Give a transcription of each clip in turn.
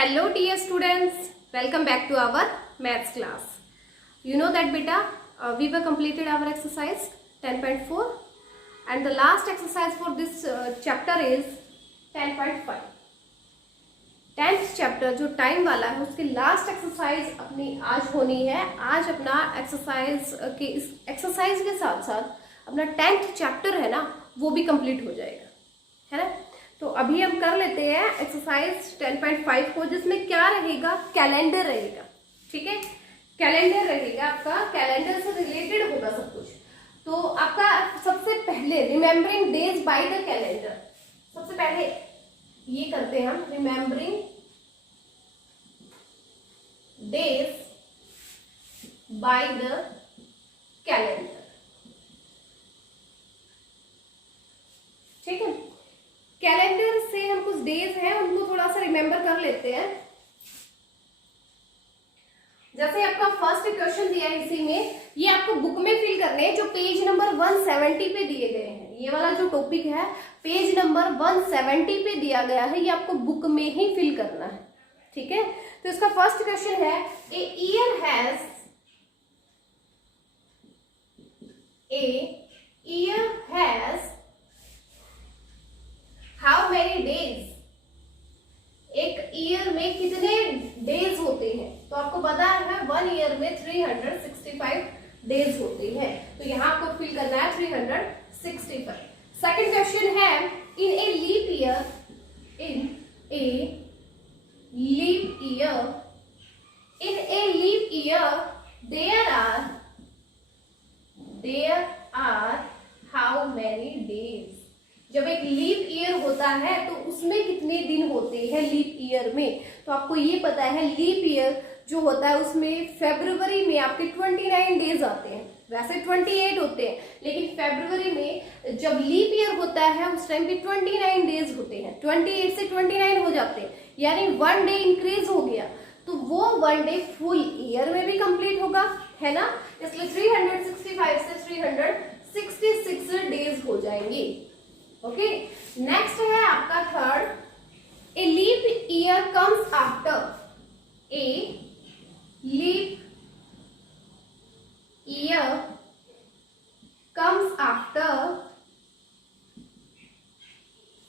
Hello dear students, welcome back to our maths class. You know that beta, we were completed our exercise 10.4 and the last exercise for this chapter is 10.5. 10th chapter जो time वाला है उसकी last exercise अपनी आज होनी है. आज अपना एक्सरसाइज के इस एक्सरसाइज के साथ साथ अपना 10th चैप्टर है ना वो भी कंप्लीट हो जाएगा, है ना. तो अभी हम कर लेते हैं एक्सरसाइज 10.5 को, जिसमें क्या रहेगा, कैलेंडर रहेगा. ठीक है, कैलेंडर रहेगा आपका, कैलेंडर से रिलेटेड होगा सब कुछ. तो आपका सबसे पहले remembering days by the calendar, सबसे पहले ये करते हैं हम, remembering days by the calendar. ठीक है, कैलेंडर से हम कुछ डेज हैं उनको थोड़ा सा रिमेम्बर कर लेते हैं. जैसे आपका फर्स्ट क्वेश्चन दिया है, इसी में ये आपको बुक में फिल करने हैं जो पेज नंबर 170 पे दिए गए हैं. ये वाला जो टॉपिक है पेज नंबर 170 पे दिया गया है, ये आपको बुक में ही फिल करना है. ठीक है, तो इसका फर्स्ट क्वेश्चन है, a year has how many days. एक ईयर में कितने डेज होते हैं, तो आपको पता है 1 ईयर में 365 डेज होते हैं. तो यहाँ आपको फिल करना है 365. सेकंड क्वेश्चन है, in a leap year there are how many days. जब एक लीप ईयर होता है तो उसमें कितने दिन होते हैं लीप ईयर में. तो आपको ये पता है लीप ईयर जो होता है उसमें फरवरी में आपके 29 डेज आते हैं. वैसे 28 होते हैं, लेकिन फरवरी में जब लीप ईयर होता है उस टाइम पे 29 डेज होते हैं. 28 से 29 हो जाते हैं, यानी 1 डे इंक्रीज हो गया, तो वो 1 डे फुल ईयर में भी कंप्लीट होगा, है ना. इसलिए 365 से 366 डेज हो जाएंगे. ओके, नेक्स्ट है आपका third, a leap year comes after. A leap year comes after.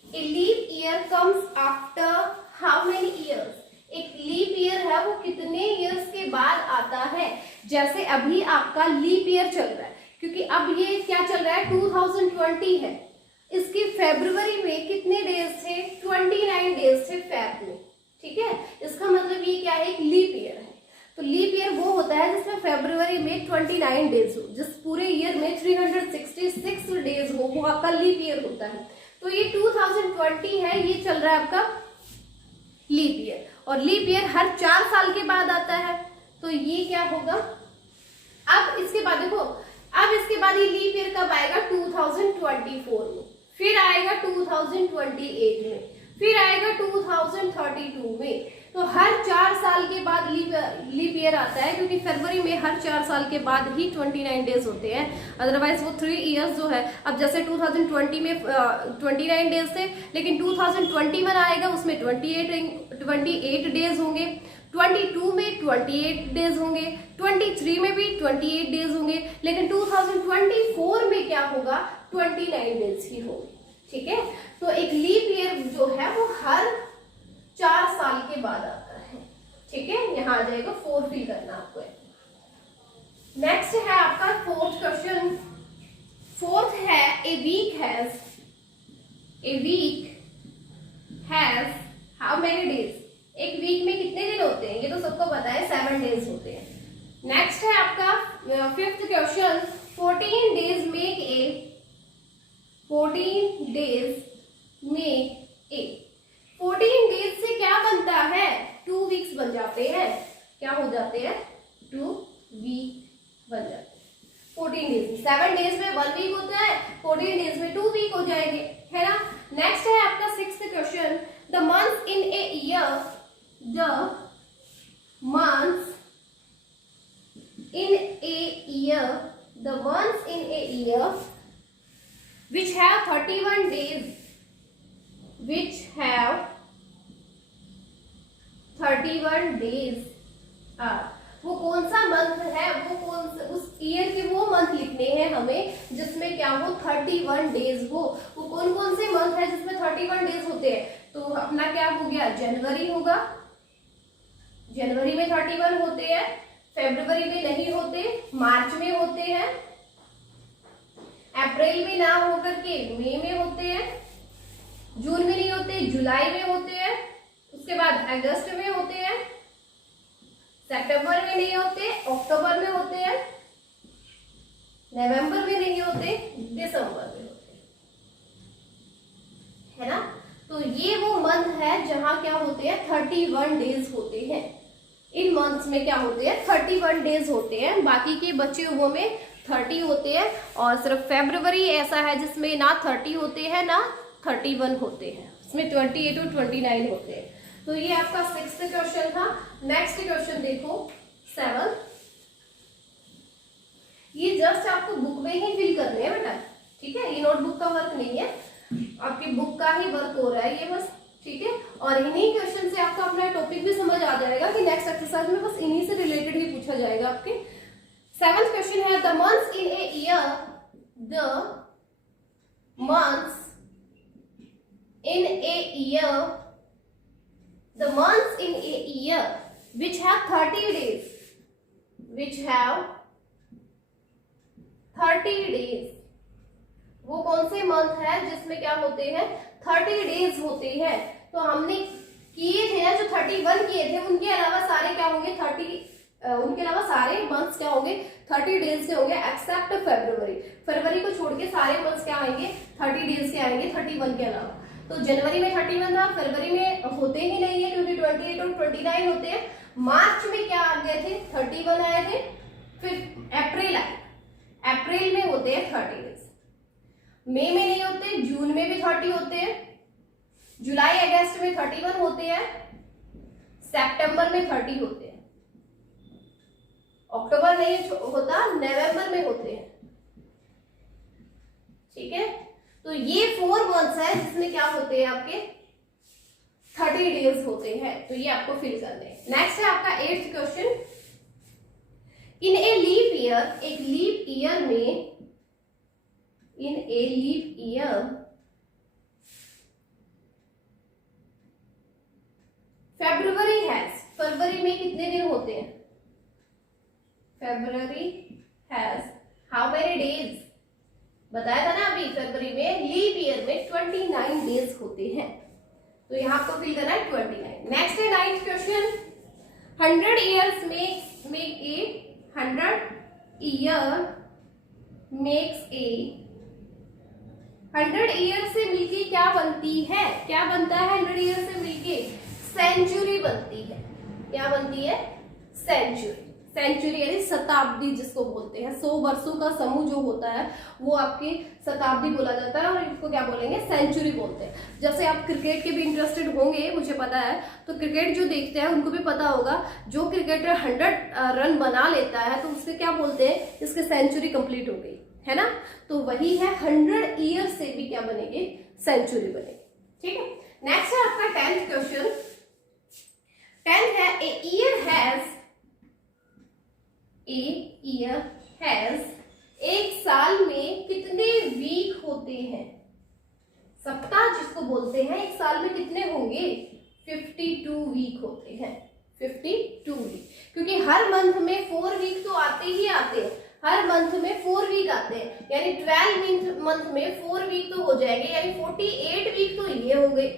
A leap year comes after how many years. एक लीप ईयर है वो कितने ईयर्स के बाद आता है. जैसे अभी आपका लीप ईयर चल रहा है, क्योंकि अब ये क्या चल रहा है, 2020 है. इसकी फरवरी में कितने डेज थे, 29 डेज थे फेब में. ठीक है, इसका मतलब ये क्या है, एक लीप ईयर है. तो लीप ईयर वो होता है जिसमें फरवरी में 29 डेज हो, जिस पूरे ईयर में 366 डेज हो, वो आपका लीप ईयर होता है. तो ये 2020 है, ये चल रहा है आपका लीप ईयर. और लीप ईयर हर 4 साल के बाद आता है. तो ये क्या होगा, अब इसके बाद देखो, अब इसके बाद ये लीप ईयर कब आएगा, 2024 में, फिर आएगा 2028 में, फिर आएगा 2032 में. तो हर 4 साल के बाद लीप ईयर आता है, क्योंकि फरवरी में हर 4 साल के बाद ही 29 डेज होते हैं. अदरवाइज वो 3 इयर्स जो है, अब जैसे 2020 में 29 डेज थे, लेकिन 2021 आएगा उसमें 28 डेज होंगे, 22 में 28 डेज होंगे, 23 में भी 28 डेज होंगे, लेकिन 2024 में क्या होगा, 29 डेज ही होंगे. ठीक है, तो एक लीप ईयर जो है वो हर 4 साल के बाद आता है. ठीक है, यहाँ आ जाएगा 4 फिल करना आपको. नेक्स्ट है आपका फोर्थ क्वेश्चन. फोर्थ है, a week has how many days. एक वीक में कितने दिन होते हैं, ये तो सबको पता है, 7 डेज होते हैं. नेक्स्ट है आपका fifth question, 14 days make a. 14 days से क्या बनता है, 2 वीक्स बन जाते हैं. क्या हो जाते हैं, 2 वीक बन जाते हैं. 14 डेज, 7 डेज में 1 वीक होता है, 14 डेज में 2 वीक हो जाएंगे, है ना. नेक्स्ट है आपका sixth question, the months in a year. The months in a year which have 31 days, 31 days are. वो कौन सा मंथ है, वो कौन सा, उस ईयर के वो मंथ लिखने हैं हमें जिसमें क्या हो 31 डेज हो। वो कौन कौन से मंथ है जिसमें 31 डेज होते हैं? तो अपना क्या हो गया, जनवरी होगा, जनवरी में 31 होते हैं, फरवरी में नहीं होते, मार्च में होते हैं, अप्रैल में ना होकर के मई में होते हैं, जून में नहीं होते, जुलाई में होते हैं, उसके बाद अगस्त में होते हैं, सितंबर में नहीं होते, अक्टूबर में होते हैं, नवंबर में नहीं होते, दिसंबर में होते हैं, है ना। तो ये वो मंथ है जहां क्या होते हैं 31 डेज होते हैं। इन मंथ्स में क्या होते हैं 31 डेज होते हैं, बाकी के बचे हुए में 30 होते हैं, और सिर्फ फरवरी ऐसा है जिसमें ना 30 होते हैं ना 31 होते हैं, इसमें 28 और 29 होते हैं। तो ये आपका 6th क्वेश्चन था। नेक्स्ट क्वेश्चन देखो 7। ये जस्ट आपको बुक में ही फिल करने हैं बेटा, ठीक है, ये नोटबुक का वर्क नहीं है, आपकी बुक का ही वर्क हो रहा है ये बस, ठीक है। और इन्हीं क्वेश्चन से आपका अपना टॉपिक भी समझ आ जाएगा कि नेक्स्ट एक्सरसाइज में बस इन्हीं से रिलेटेड ही पूछा जाएगा आपके। 7th क्वेश्चन है the months in a year, the months in a year, the months in a year which have 30 days, which have 30 days, वो कौन से मंथ है जिसमें क्या होते हैं 30 डेज होते हैं। तो हमने किए थे ना जो 31 किए थे, उनके अलावा सारे क्या होंगे 30, उनके अलावा सारे मंथ्स क्या होंगे 30 डेज के होंगे एक्सेप्ट फरवरी। फरवरी को छोड़ के सारे मंथ्स क्या आएंगे 30 डेज के आएंगे 31 के अलावा। तो जनवरी में 31 था, फरवरी में होते ही नहीं है क्योंकि 28 और 29 होते हैं, मार्च में क्या आ गए थे 31 आए थे, फिर अप्रैल आए, अप्रैल में होते हैं 30 डेज, मई में नहीं होते, जून में भी 30 होते हैं, जुलाई अगस्त में 31 होते हैं, सितंबर में 30 होते हैं, अक्टूबर नहीं होता, नवंबर में होते हैं, ठीक है। तो ये 4 मंथ्स है जिसमें क्या होते हैं आपके 30 डेज होते हैं, तो ये आपको फिल करने हैं। नेक्स्ट है आपका 8th question, in a leap year, एक लीप ईयर में, in a leap year February has, फरवरी में कितने दिन होते हैं, February has how many days, बताया था ना अभी, फरवरी में लीप ईयर में 29 डेज होते हैं, तो यहां आपको फिल करना है 29। नेक्स्ट है 9th question, 100 years make a, 100 year makes a, 100 year से मिलके क्या बनती है, क्या बनता है 100 ईयर से मिलके, सेंचुरी बनती है। क्या बनती है, सेंचुरी, सेंचुरी यानी शताब्दी जिसको बोलते हैं, 100 वर्षों का समूह जो होता है वो आपके शताब्दी बोला जाता है, और इसको क्या बोलेंगे सेंचुरी बोलते हैं। जैसे आप क्रिकेट के भी इंटरेस्टेड होंगे मुझे पता है, तो क्रिकेट जो देखते हैं उनको भी पता होगा, जो क्रिकेटर 100 रन बना लेता है तो उससे क्या बोलते हैं, इसकी सेंचुरी कंप्लीट हो गई, है ना। तो वही है 100 ईयर से भी क्या बनेगी, सेंचुरी बनेगी, ठीक है। नेक्स्ट है आपका 10th क्वेश्चन, 10th है a year has, a year has, एक साल में कितने वीक होते हैं, सप्ताह जिसको बोलते हैं, एक साल में कितने होंगे 52 वीक होते हैं, 52 वीक, क्योंकि हर मंथ में 4 वीक तो आते ही आते हैं, हर मंथ में 4 वीक आते हैं, यानी 12 मंथ में 4 वीक तो हो जाएंगे, यानी 48 वीक तो ये हो गए।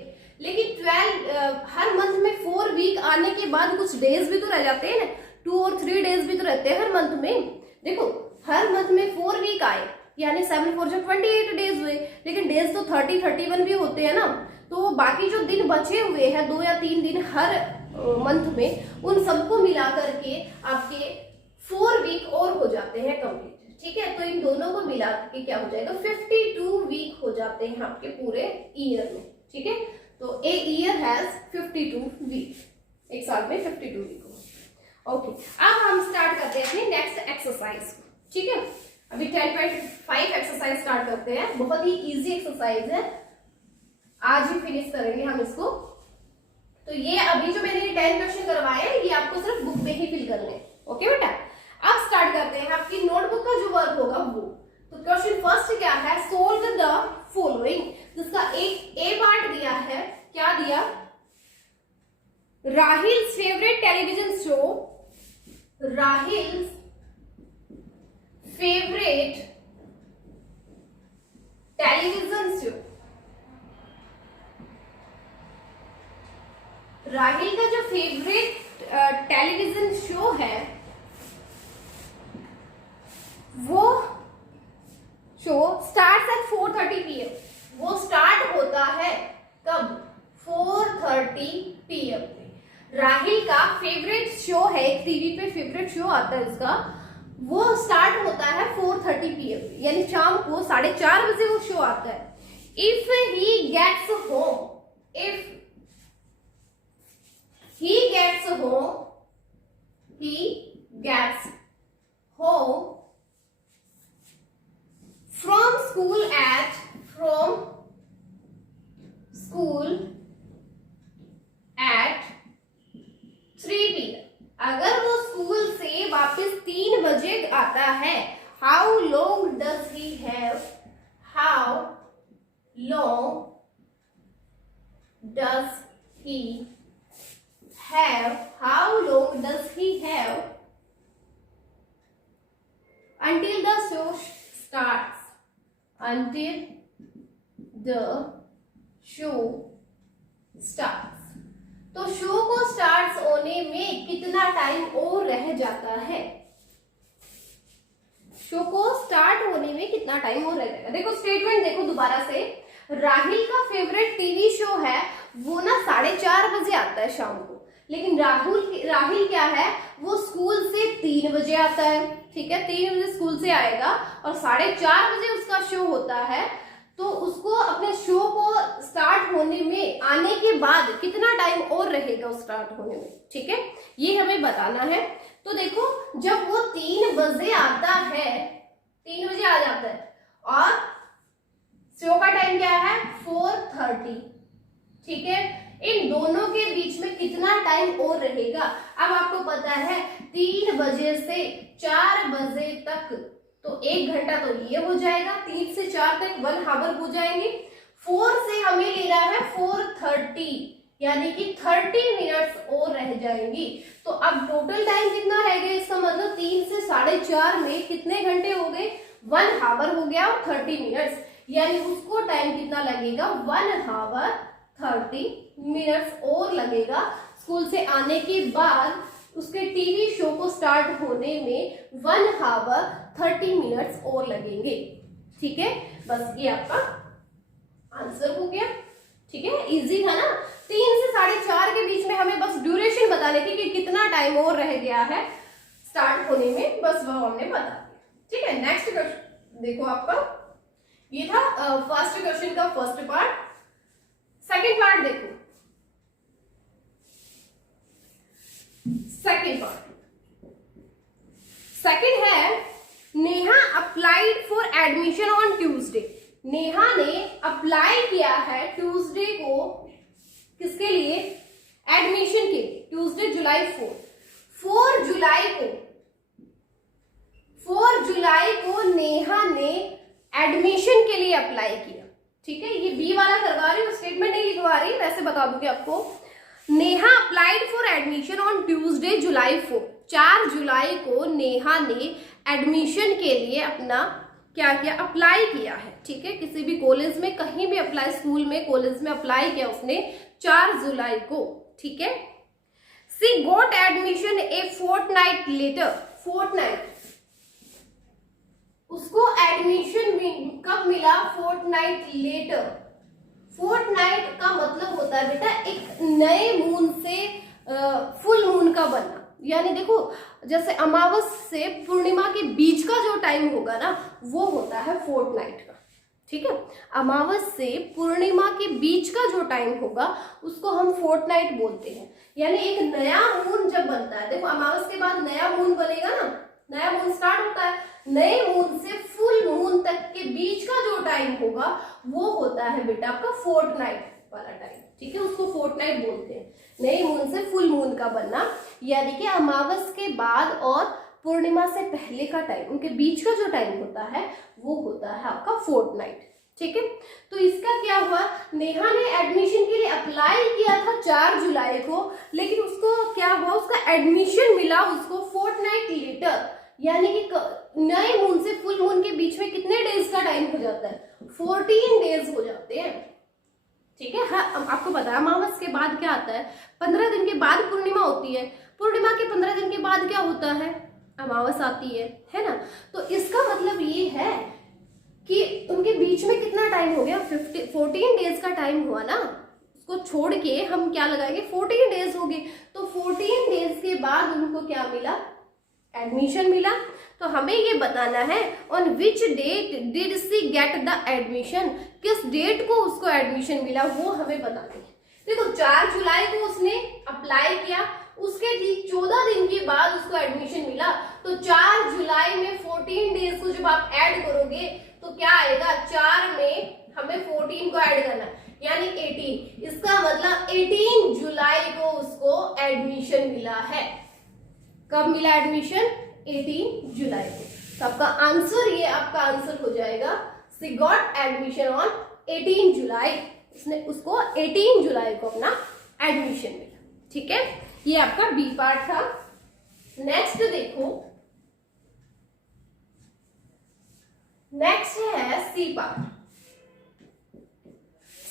लेकिन 12 हर मंथ में 4 वीक आने के बाद कुछ डेज भी तो रह जाते हैं ना, 2 और 3 डेज भी तो रहते हैं हर मंथ में। देखो हर मंथ में 4 वीक आए यानी 7 4 28 डेज हुए, लेकिन डेज तो 30 31 भी होते हैं ना, तो बाकी जो दिन बचे हुए हैं 2 या 3 दिन हर मंथ में, उन सबको मिला करके आपके 4 वीक और हो जाते हैं कंप्लीट, ठीक है। तो इन दोनों को मिला के क्या हो जाएगा 52 वीक हो जाते हैं आपके पूरे ईयर में, ठीक है। तो ए ईयर हैज 52 वीक, एक साल में 52 वीक हो। ओके, अब हम स्टार्ट करते हैं अपनी नेक्स्ट एक्सरसाइज, ठीक है। अभी 10.5 एक्सरसाइज स्टार्ट करते हैं, बहुत ही इजी एक्सरसाइज है, आज ही फिनिश करेंगे हम इसको। तो ये अभी जो मैंने 10 क्वेश्चन करवाए हैं ये आपको सिर्फ बुक में ही फिल करने हैं। ओके बेटा, अब स्टार्ट करते हैं आपकी नोटबुक का जो वर्क होगा वो। तो क्वेश्चन फर्स्ट क्या है, सोल्व द फॉलोइंग, जिसका एक ए पार्ट दिया है, क्या दिया, Rahil's favourite television show, Rahil's favourite television show, Rahil का जो फेवरेट टेलीविजन शो है वो शो स्टार्ट एट 4:30 PM, वो स्टार्ट होता है कब, 4:30 PM पे। राहिल का फेवरेट शो है, एक टीवी पे फेवरेट शो आता है उसका, वो स्टार्ट होता है 4:30 PM पे, यानी शाम को 4:30 बजे वो शो आता है। If he gets home, if he gets home from school at 3 PM, अगर वो स्कूल से वापस 3 बजे आता है, how long does he have, how long does he have until the show starts, until the show starts, तो show को start होने में कितना टाइम और रह जाता है, शो को स्टार्ट होने में कितना टाइम और रह जाएगा। देखो स्टेटमेंट देखो दोबारा से, राहिल का फेवरेट टीवी शो है वो ना 4:30 बजे आता है शाम को, लेकिन राहिल क्या है, वो स्कूल से 3 बजे आता है, ठीक है, 3 बजे स्कूल से आएगा और 4:30 बजे उसका शो होता है, तो उसको अपने शो को स्टार्ट होने में आने के बाद कितना टाइम और रहेगा उस स्टार्ट होने में, ठीक है, ये हमें बताना है। तो देखो जब वो 3 बजे आता है, 3 बजे आ जाता है और शो का टाइम क्या है 4:30, ठीक है, इन दोनों के बीच में कितना टाइम और रहेगा। अब आपको पता है 3 बजे से 4 बजे तक तो 1 घंटा तो ये हो जाएगा, 3 से 4 तक 1 आवर हो जाएंगे, 4 से हमें ले रहा है 4:30, यानी कि 30 मिनट्स और रह जाएंगी। तो अब टोटल टाइम कितना रह गया, इसका मतलब 3 से 4:30 में कितने घंटे हो गए, 1 आवर हो गया और 30 मिनट्स, यानी उसको टाइम कितना लगेगा 1 आवर 30 मिनट्स और लगेगा स्कूल से आने के बाद उसके टीवी शो को स्टार्ट होने में 1 आवर 30 मिनट्स और लगेंगे, ठीक है। बस ये आपका आंसर हो गया, ठीक है, इजी था ना। 3 से 4:30 के बीच में हमें बस ड्यूरेशन बताने थी कि कितना टाइम और रह गया है स्टार्ट होने में, बस वो हमने बता दिया, ठीक है। नेक्स्ट क्वेश्चन देखो आपका, ये था फर्स्ट क्वेश्चन का फर्स्ट पार्ट। सेकंड पार्ट देखो, सेकंड पार्ट, सेकंड है Neha applied for admission on Tuesday. Neha ने अप्लाई किया है ट्यूसडे को, किसके लिए, एडमिशन के लिए, ट्यूसडे जुलाई 4 जुलाई को नेहा ने एडमिशन के लिए अप्लाई किया, ठीक है। ये बी वाला करवा रही हूँ, स्टेटमेंट नहीं लिखवा रही, वैसे बता दूंगी आपको। Neha applied for admission on Tuesday July 4 जुलाई को नेहा ने एडमिशन के लिए अपना क्या किया, अप्लाई किया है, ठीक है, किसी भी कॉलेज में, कहीं भी अप्लाई, स्कूल में, कॉलेज में अप्लाई किया उसने 4 जुलाई को, ठीक है। सी गॉट एडमिशन ए फोर्टनाइट लेटर, फोर्टनाइट, उसको एडमिशन कब मिला, फोर्टनाइट लेटर। फोर्टनाइट का मतलब होता है बेटा एक नए मून से फुल मून का बनना, यानी देखो जैसे अमावस से पूर्णिमा के बीच का जो टाइम होगा ना वो होता है फोर्टनाइट का, ठीक है। अमावस से पूर्णिमा के बीच का जो टाइम होगा उसको हम फोर्टनाइट बोलते हैं, यानी एक नया मून जब बनता है, देखो अमावस के बाद नया मून बनेगा ना, नया मून स्टार्ट होता है, नए मून से फुल मून तक के बीच का जो टाइम होगा वो होता है बेटा आपका फोर्टनाइट, वाला टाइम, ठीक है, उसको फोर्टनाइट बोलते हैं। नए मून से फुल मून का बनना, यानी कि अमावस के बाद और पूर्णिमा से पहले का टाइम, उनके बीच का जो टाइम होता है वो होता है आपका फोर्टनाइट, ठीक है। तो इसका क्या हुआ, नेहा ने एडमिशन के लिए अप्लाई किया था 4 जुलाई को, लेकिन उसको क्या हुआ, उसका एडमिशन मिला उसको फोर्टनाइट लेटर, यानी कि नए मून से फुल मून के बीच में कितने डेज का टाइम हो जाता है, 14 डेज हो जाते हैं, ठीक है। हाँ, आपको पता है अमावस के बाद क्या आता है, 15 दिन के बाद पूर्णिमा होती है, पूर्णिमा के 15 दिन के बाद क्या होता है, अमावस आती है ना। तो इसका मतलब ये है कि उनके बीच में कितना टाइम हो गया, 14 डेज का टाइम हुआ ना, उसको छोड़ के हम क्या लगाएंगे, 14 डेज हो गए। तो 14 डेज के बाद उनको क्या मिला, एडमिशन मिला। तो हमें ये बताना है on which date did she get the admission, किस डेट को उसको एडमिशन मिला वो हमें बताना है। देखो 4 जुलाई को उसने अप्लाई किया, उसके ठीक 14 दिन के बाद उसको एडमिशन मिला। तो 4 जुलाई में 14 डेज को जब आप ऐड करोगे तो क्या आएगा, 4 में हमें 14 को ऐड करना यानी 18, इसका मतलब 18 जुलाई को उसको एडमिशन मिला है। कब मिला एडमिशन, 18 जुलाई को। तो आपका आंसर, ये आपका आंसर हो जाएगा, शी गॉट एडमिशन ऑन 18 जुलाई, उसने उसको 18 जुलाई को अपना एडमिशन मिला, ठीक है। ये आपका बी पार्ट था। नेक्स्ट देखो, नेक्स्ट है सी पार्ट।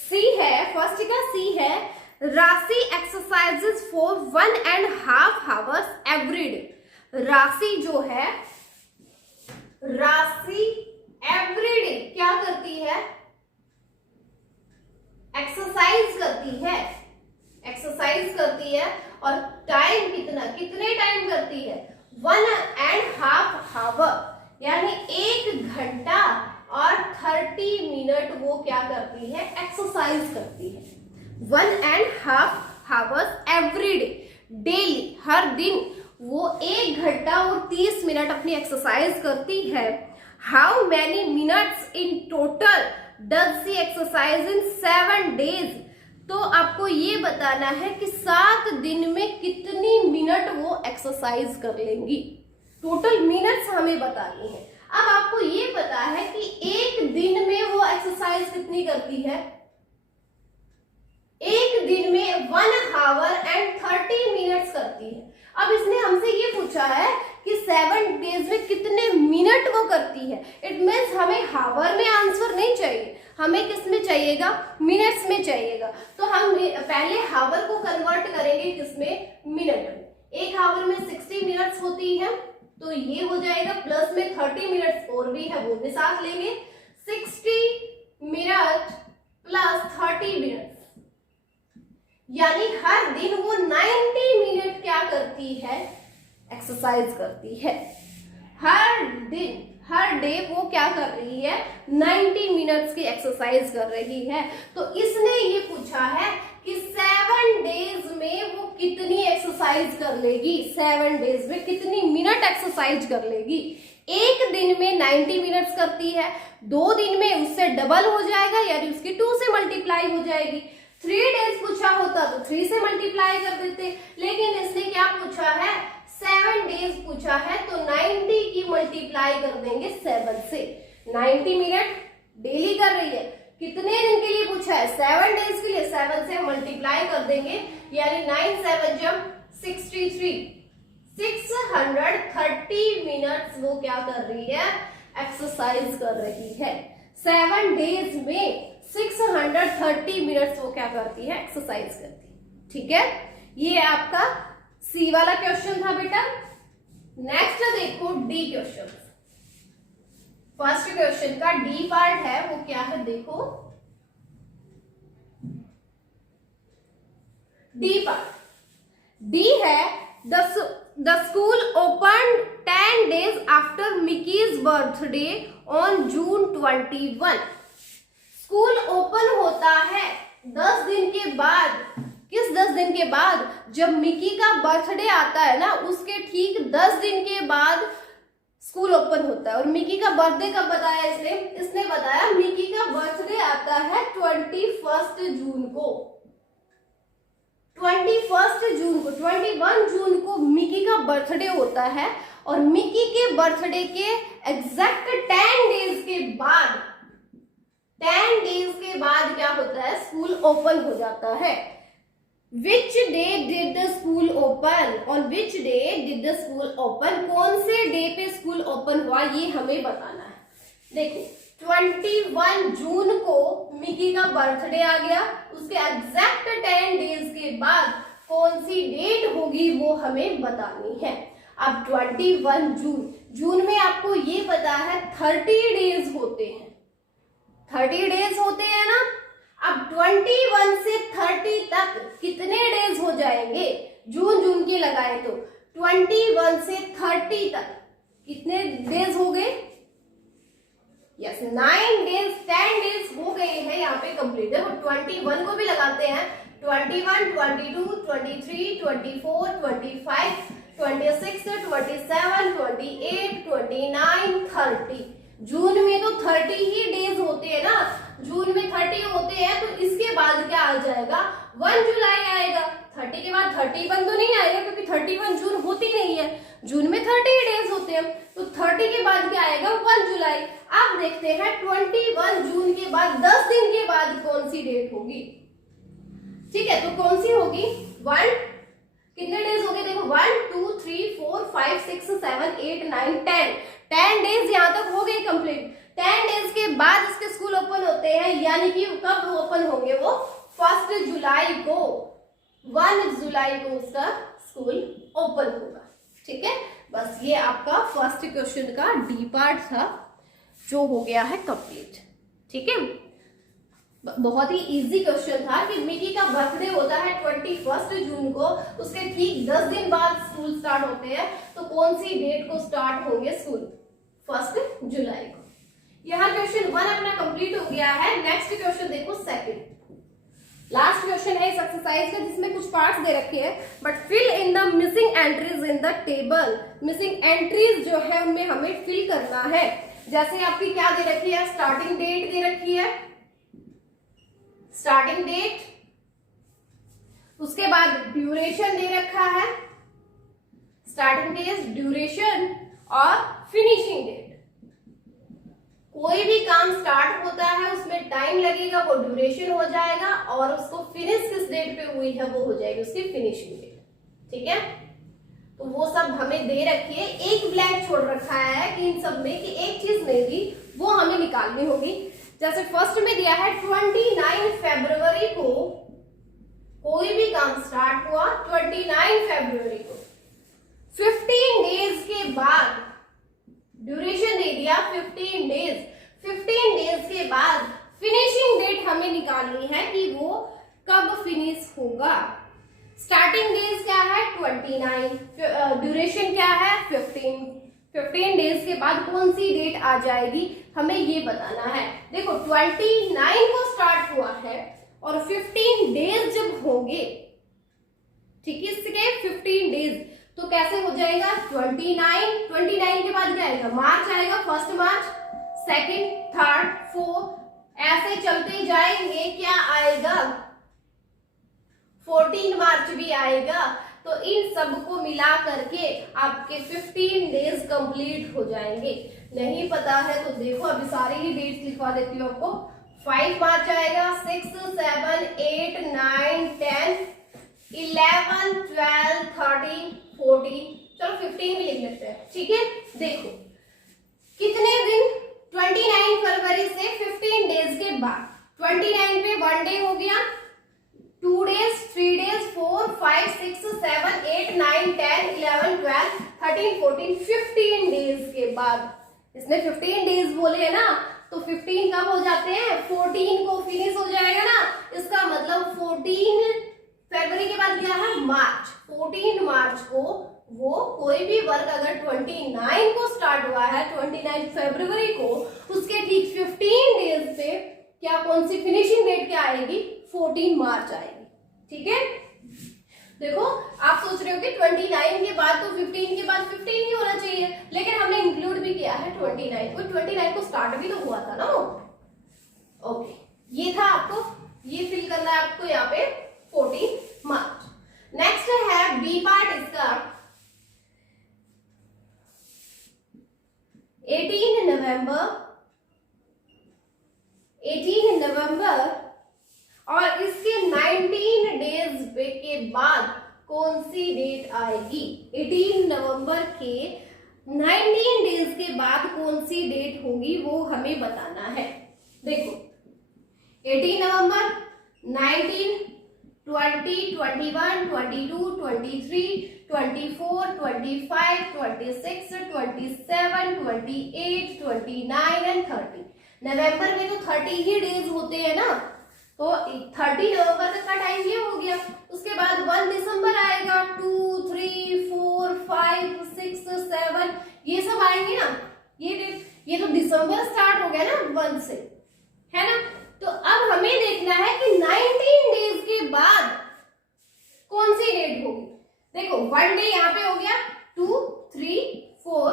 सी है, फर्स्ट का सी है, राशि exercises for 1.5 hours every day. राशि जो है, राशि एवरी डे क्या करती है, एक्सरसाइज करती है, एक्सरसाइज करती है। और टाइम कितना, कितने टाइम करती है, 1.5 आवर यानी 1 घंटा और 30 मिनट वो क्या करती है, एक्सरसाइज करती है। 1.5 आवर्स एवरी डे, डेली, हर दिन वो 1 घंटा और 30 मिनट अपनी एक्सरसाइज करती है। How many minutes in total does she exercise in 7 days. तो आपको ये बताना है कि 7 दिन में कितनी मिनट वो एक्सरसाइज कर लेंगी, टोटल मिनट्स हमें बतानी है। अब आपको ये पता है कि 1 दिन में वो एक्सरसाइज कितनी करती है, 1 दिन में 1 आवर एंड 30 मिनट्स करती है। अब इसने हमसे ये पूछा है कि 7 डेज में कितने मिनट वो करती है। इट मीन्स हमें हावर में आंसर नहीं चाहिए, हमें किस में चाहिएगा, मिनट्स में चाहिएगा। तो हम पहले हावर को कन्वर्ट करेंगे किसमें, मिनट में। 1 आवर में 60 मिनट्स होती है, तो ये हो जाएगा, प्लस में 30 मिनट्स और भी है वो भी साथ लेंगे, 60 मिनट प्लस 30 मिनट्स, यानी हर दिन वो 90 मिनट क्या करती है, एक्सरसाइज करती है। हर दिन, हर डे वो क्या कर रही है, 90 मिनट्स की एक्सरसाइज कर रही है। तो इसने ये पूछा है कि 7 डेज में वो कितनी एक्सरसाइज कर लेगी, 7 डेज में कितनी मिनट एक्सरसाइज कर लेगी। 1 दिन में 90 मिनट्स करती है, 2 दिन में उससे डबल हो जाएगा यानी उसकी 2 से मल्टीप्लाई हो जाएगी। 3 डेज पूछा होता तो 3 से मल्टीप्लाई कर देते, लेकिन इसने क्या पूछा है, 7 डेज पूछा है, तो 90 की मल्टीप्लाई कर देंगे 7 से। 90 मिनट डेली कर रही है, कितने दिन के लिए पूछा है, 7 डेज के लिए, 7 से मल्टीप्लाई कर देंगे यानी 9 7 जब 63, 630 मिनट्स वो क्या कर रही है, एक्सरसाइज कर रही है। 7 डेज में 630 मिनट्स वो क्या करती है, एक्सरसाइज करती है, ठीक है। ये आपका सी वाला क्वेश्चन था बेटा। नेक्स्ट देखो डी क्वेश्चन। फर्स्ट क्वेश्चन का डी पार्ट है, वो क्या है देखो, डी पार्ट। डी है, the school open 10 days after Mickey's birthday on June 21। School open होता है 10 दिन के बाद, किस 10 दिन के बाद, जब मिकी का बर्थडे आता है ना, उसके ठीक 10 दिन के बाद स्कूल ओपन होता है। और मिकी का बर्थडे कब बताया इसने बताया मिकी का बर्थडे आता है 21 जून को 21 जून को मिकी का बर्थडे होता है और मिकी के बर्थडे के एग्जैक्ट 10 डेज के बाद क्या होता है, स्कूल ओपन हो जाता है। Which day did the school open? On which day did the school open? कौन से डे पे स्कूल ओपन हुआ ये हमें बताना है। देखो 21 जून को मिकी का बर्थडे आ गया, उसके एग्जैक्ट 10 डेज के बाद कौन सी डेट होगी वो हमें बतानी है। अब 21 जून में आपको ये पता है 30 डेज होते हैं, 30 डेज होते हैं ना। अब 21 से 30 तक कितने डेज हो जाएंगे, जून के लगाए तो 21 से 30 तक कितने डेज हो गए, यस 9 डेज, 10 डेज हो गए हैं यहाँ पे कंप्लीट। देखो 21 को भी लगाते हैं, 21, 22, 23, 24, 25, 26, 27, 28, 29, 30। जून में तो 30 ही डेज होते हैं ना, जून में 30 होते हैं, तो इसके बाद क्या आ जाएगा, 1 जुलाई आएगा। 30 के बाद 31 तो नहीं आएगा क्योंकि 31 जून होती नहीं है, जून में 30 डेज होते हैं, तो 30 के बाद क्या आएगा, 1 जुलाई। अब देखते हैं 21 जून के बाद 10 दिन के बाद कौन सी डेट होगी। ठीक है, तो कौन सी होगी, 1, कितने डेज हो गए देखो, 1, 2, 3, 4, 5, 6, 7, 8, 9, 10 डेज यहाँ तक हो गई कंप्लीट। 10 डेज के बाद इसके स्कूल ओपन होते हैं, यानी कि कब ओपन होंगे वो, 1 जुलाई को, 1 जुलाई को उसका स्कूल ओपन होगा। ठीक है, बस ये आपका फर्स्ट क्वेश्चन का डी पार्ट था जो हो गया है कंप्लीट। ठीक है, बहुत ही इजी क्वेश्चन था कि मिकी का बर्थडे होता है 21 जून को, उसके ठीक 10 दिन बाद स्कूल स्टार्ट होते हैं, तो कौन सी डेट को स्टार्ट होंगे स्कूल, 1 जुलाई को। यहाँ क्वेश्चन 1 अपना कंप्लीट हो गया है। नेक्स्ट क्वेश्चन देखो सेकंड, लास्ट क्वेश्चन है इस एक्सरसाइज का जिसमें कुछ पार्ट्स दे रखे हैं, but fill in the missing entries in the table. Missing entries जो है उनमें हमें फिल करना है। जैसे आपकी क्या दे रखी है, स्टार्टिंग डेट दे रखी है, स्टार्टिंग डेट, उसके बाद ड्यूरेशन दे रखा है, स्टार्टिंग डेट, ड्यूरेशन और फिनिशिंग डेट। कोई भी काम स्टार्ट होता है उसमें टाइम लगेगा, वो ड्यूरेशन हो जाएगा, और उसको फिनिश किस डेट पे हुई है वो हो जाएगी उसकी फिनिशिंग डेट। ठीक है, तो वो सब हमें दे रखी है। एक ब्लैंक छोड़ रखा है कि इन सब में कि एक चीज नहीं दी, वो हमें निकालनी होगी। जैसे फर्स्ट में दिया है 29 फरवरी को कोई भी काम स्टार्ट हुआ, 29 फरवरी को 15 डेज के बाद ड्यूरेशन दे दिया 15 डेज, 15 डेज के बाद फिनिशिंग डेट हमें निकालनी है कि वो कब फिनिश होगा। स्टार्टिंग डेज क्या है 29, ड्यूरेशन क्या है 15 डेज के बाद कौन सी डेट आ जाएगी हमें ये बताना है। देखो 29 को स्टार्ट हुआ है और 15 डेज जब होंगे, ठीक है, इसके 15 डेज तो कैसे हो जाएगा 29 के बाद क्या आएगा, मार्च आएगा, 1 मार्च, 2nd, 3rd, 4th ऐसे चलते जाएंगे, क्या आएगा 14 मार्च भी आएगा। तो इन सबको मिला करके आपके 15 डेज कंप्लीट हो जाएंगे। नहीं पता है तो देखो अभी सारी ही डेट्स लिखवा देती हूँ आपको। 5 मार्च आएगा, 6, 7, 8, 9, 10, 11, 12, 13, 14, चलो 15 भी लिख लेते हैं। ठीक है, देखो कितने दिन, 29 फरवरी से 15 डेज के बाद 29 पे 1 डे हो गया, 2 डेज, 3 डेज, 4, 5, 6, 7, 8, 9, 10, 11, 12, 13, 14, 15 डेज के बाद, इसने 15 डेज बोले है ना, तो 15 कब हो जाते हैं, 14 को फिनिश हो जाएगा ना। इसका मतलब 14 फरवरी के बाद क्या है मार्च, 14 मार्च को वो कोई भी वर्क अगर 29 को स्टार्ट हुआ है, 29 फरवरी को, उसके ठीक 15 डेज पे क्या कौन सी फिनिशिंग डेट क्या आएगी, 14 मार्च आएगी। ठीक है, देखो आप सोच रहे हो कि 29 के बाद तो 15 के बाद 15 ही होना चाहिए, लेकिन हमने इंक्लूड भी किया है 29 को, 29 को स्टार्ट भी तो हुआ था ना। ओके, ये था आपको ये फिल करना है आपको यहाँ पे 14 मार्च। नेक्स्ट है बी पार्ट इसका 18 नवंबर और इसके 19 डेज के बाद कौन सी डेट आएगी? 18 नवंबर के 19 डेज के बाद कौन सी डेट होगी वो हमें बताना है। देखो 18 नवंबर, 19, 20, 21, 22, 23, 24, 25, 26, 27, 28, 29 एंड 30। नवंबर में तो 30 ही डेज होते हैं ना, तो 30 नवंबर तक का टाइम ये हो गया। उसके बाद 1 दिसंबर आएगा, 2, 3, 4, 5, 6, 7 ये सब आएंगे ना। ये तो दिसंबर स्टार्ट हो गया ना 1 से, है ना। तो अब हमें देखना है कि 19 डेज के बाद कौन सी डेट होगी। देखो 1 डे यहाँ पे हो गया, 2, 3, 4,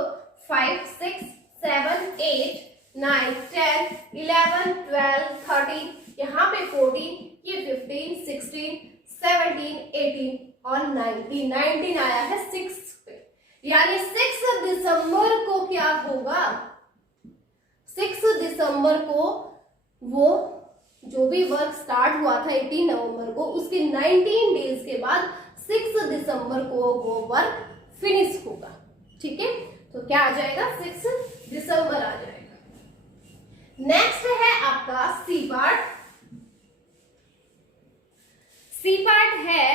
5, 6, 7, 8, 9, 10, 11, 12, 13, यहाँ पे 14, ये 15, 16, 17, 18 और 19 आया है 6 पे। यानी 6 दिसंबर को क्या होगा? 6 दिसंबर को वो जो भी वर्क स्टार्ट हुआ था 18 नवंबर को, उसके 19 डेज के बाद 6 दिसंबर को वो वर्क फिनिश होगा। ठीक है, तो क्या आ जाएगा? 6 दिसंबर आ जाएगा। नेक्स्ट है आपका सी पार्ट। सी पार्ट है,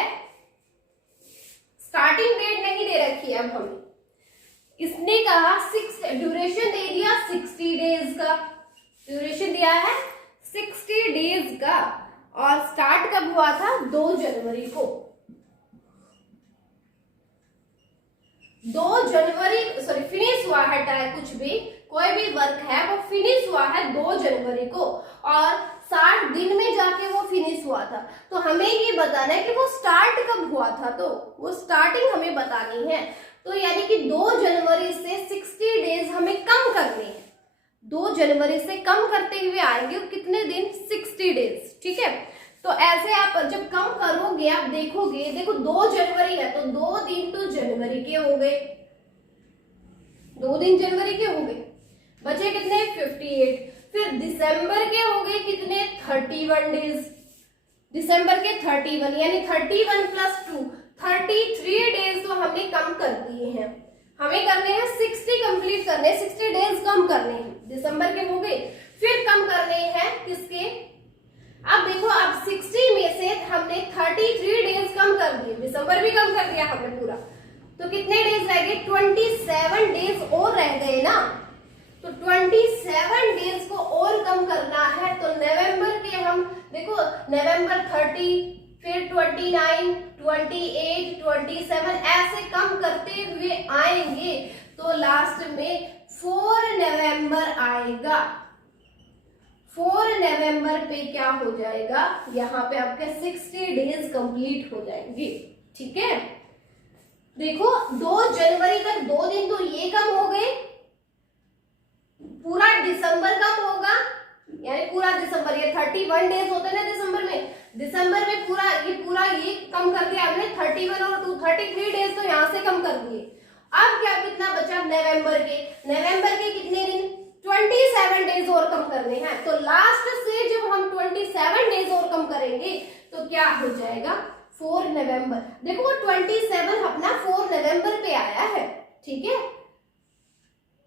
स्टार्टिंग डेट नहीं दे रखी है। अब हमें इसने कहा 6 ड्यूरेशन दे दिया 60 डेज का, ड्यूरेशन दिया है 60 डेज का, और स्टार्ट कब हुआ था? 2 जनवरी को। 2 जनवरी सॉरी फिनिश हुआ है, कुछ भी कोई भी वर्क है वो फिनिश हुआ है 2 जनवरी को, और 60 दिन में जाके वो फिनिश हुआ था। तो हमें ये बताना है कि वो स्टार्ट कब हुआ था, तो वो स्टार्टिंग हमें बतानी है। तो यानी कि 2 जनवरी से 60 डेज हमें कम करने हैं। 2 जनवरी से कम करते हुए आएंगे कितने दिन? 60 डेज। ठीक है, तो ऐसे आप जब कम करोगे आप देखोगे, देखो 2 जनवरी है तो 2 दिन तो जनवरी के हो गए, 2 दिन जनवरी के हो गए, बचे कितने? 58। फिर दिसंबर के हो गए कितने? 31 डेज। दिसंबर के 31, यानी 31 प्लस 2 33 डेज तो हमने कम कर दिए हैं। हमें करने हैं 60 कंप्लीट करने, 60 डेज कम करने हैं। दिसंबर के हो गए, फिर कम करने हैं किसके? अब देखो, अब 60 में से हमने 33 डेज कम कर दिए, दिसंबर भी कम कर दिया हमने पूरा, तो कितने डेज रह गए? 27 डेज और रह गए ना। तो 27 डेज को और कम करना है, तो नवंबर के हम देखो, नवंबर 30, फिर 29, 28, 27 ऐसे कम करते हुए आएंगे, तो लास्ट में 4 नवंबर आएगा। 4 नवंबर पे क्या हो जाएगा? यहाँ पे आपके 60 डेज कंप्लीट हो जाएंगे। ठीक है, देखो 2 जनवरी तक 2 दिन तो ये कम हो गए, पूरा दिसंबर कम होगा, यानी पूरा दिसंबर, ये 31 डेज होते हैं ना दिसंबर में, दिसंबर में पूरा ये कम कर दिया हमने 31 और 2 33 डेज तो यहाँ से कम कर दिए। अब क्या कितना बचा? नवंबर के कितने दिन? 27 डेज और कम करने हैं। तो लास्ट से जब हम 27 डेज और कम करेंगे तो क्या हो जाएगा? 4 नवंबर। देखो वो 27 अपना 4 नवंबर पे आया है। ठीक है,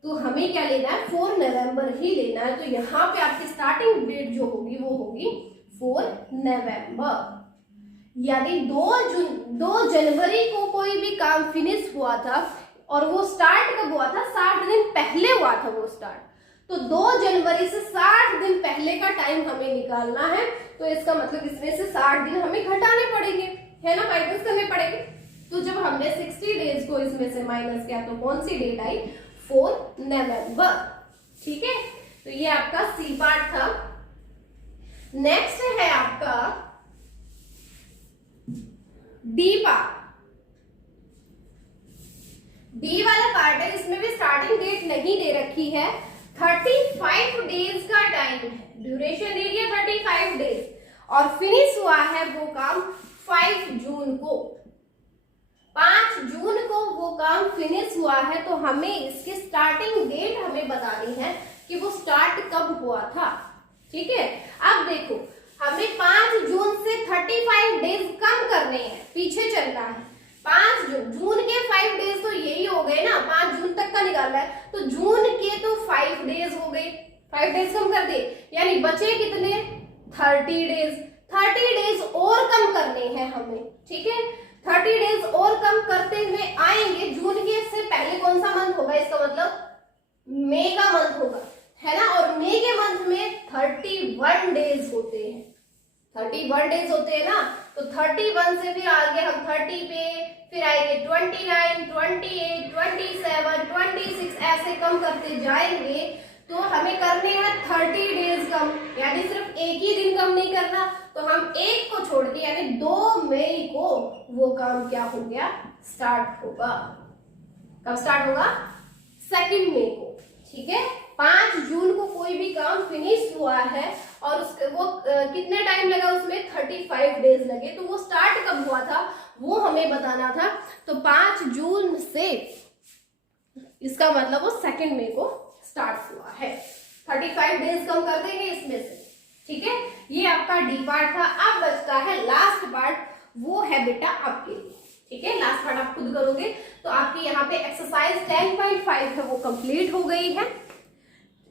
तो हमें क्या लेना है? 4 नवंबर ही लेना है। तो यहाँ पे आपकी स्टार्टिंग डेट जो होगी वो होगी 4 नवंबर। यानी 2 जनवरी को कोई भी काम फिनिश हुआ था और वो स्टार्ट कब हुआ था? 60 दिन पहले हुआ था वो स्टार्ट। तो 2 जनवरी से 60 दिन पहले का टाइम हमें निकालना है। तो इसका मतलब इसमें से 60 दिन हमें घटाने पड़ेंगे, है ना, माइनस करने पड़ेंगे। तो जब हमने 60 डेज को इसमें से माइनस किया तो कौन सी डेट आई? 4 नवंबर। ठीक है, तो ये आपका सी पार्ट था। नेक्स्ट है आपका डी पार्ट। डी वाला पार्ट है, इसमें भी स्टार्टिंग डेट नहीं दे रखी है। 35 डेज का टाइम है, ड्यूरेशन दे दिया 35 डेज, और फिनिश हुआ है वो काम 5 जून को। 5 जून को वो काम फिनिश हुआ है, तो हमें इसकी स्टार्टिंग डेट हमें बतानी है कि वो स्टार्ट कब हुआ था। ठीक है, अब देखो हमें 5 जून से 35 डेज कम करने हैं, पीछे चलना है। 5 जून के 5 डेज तो यही हो गए ना, 5 जून तक का निकालना है, तो जून के तो 5 डेज हो गए, 5 डेज कम कर दे, यानी बचे कितने 30 डेज। 30 डेज और कम करने हैं हमें। ठीक है, 30 डेज और कम करते हुए आएंगे। जून के से पहले कौन सा मंथ होगा, इसका मतलब मई का मंथ होगा, है ना। और मई के मंथ में 31 डेज होते हैं, 31 डेज होते हैं ना। तो 31 से फिर आगे हम 30 पे, फिर आएंगे 29, 28, 27, 26, ऐसे कम करते जाएंगे। तो हमें करने हैं 30 डेज कम, यानी सिर्फ एक ही दिन कम नहीं करना। तो हम एक को छोड़ के यानी 2 मई को वो काम क्या हो गया, स्टार्ट होगा। कब स्टार्ट होगा, 2 मई को। ठीक है, 5 जून को कोई भी काम फिनिश हुआ है और उसके वो कितने टाइम लगा, उसमें 35 डेज लगे। तो वो स्टार्ट कब हुआ था वो हमें बताना था। तो 5 जून से इसका मतलब वो 2 मई को स्टार्ट हुआ है। 35 डेज कम कर देंगे इसमें से। ठीक है, ये आपका डी पार्ट था। अब बचता है लास्ट पार्ट, वो है बेटा आपके लिए। ठीक है, लास्ट पार्ट आप खुद करोगे। तो आपकी यहाँ पे एक्सरसाइज 10.5 है वो कंप्लीट हो गई है।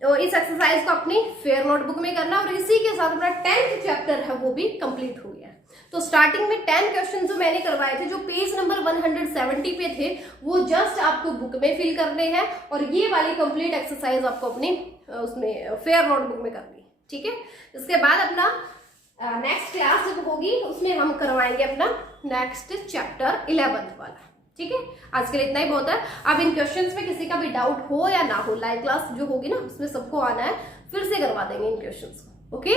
और इस एक्सरसाइज को अपनी फेयर नोटबुक में करना, और इसी के साथ अपना 10th चैप्टर है वो भी कंप्लीट हो गया। तो स्टार्टिंग में 10 क्वेश्चन जो मैंने करवाए थे, जो पेज नंबर 170 पे थे, वो जस्ट आपको बुक में फिल करने हैं, और ये वाली कंप्लीट एक्सरसाइज आपको अपनी उसमें फेयर नोटबुक में करनी है। ठीक है, इसके बाद अपना नेक्स्ट क्लास जब होगी उसमें हम करवाएंगे अपना नेक्स्ट चैप्टर 11th वाला। ठीक है, आज के लिए इतना ही बहुत है। अब इन क्वेश्चंस में किसी का भी डाउट हो या ना हो, लाइव क्लास जो होगी ना उसमें सबको आना है, फिर से करवा देंगे इन क्वेश्चंस को। ओके।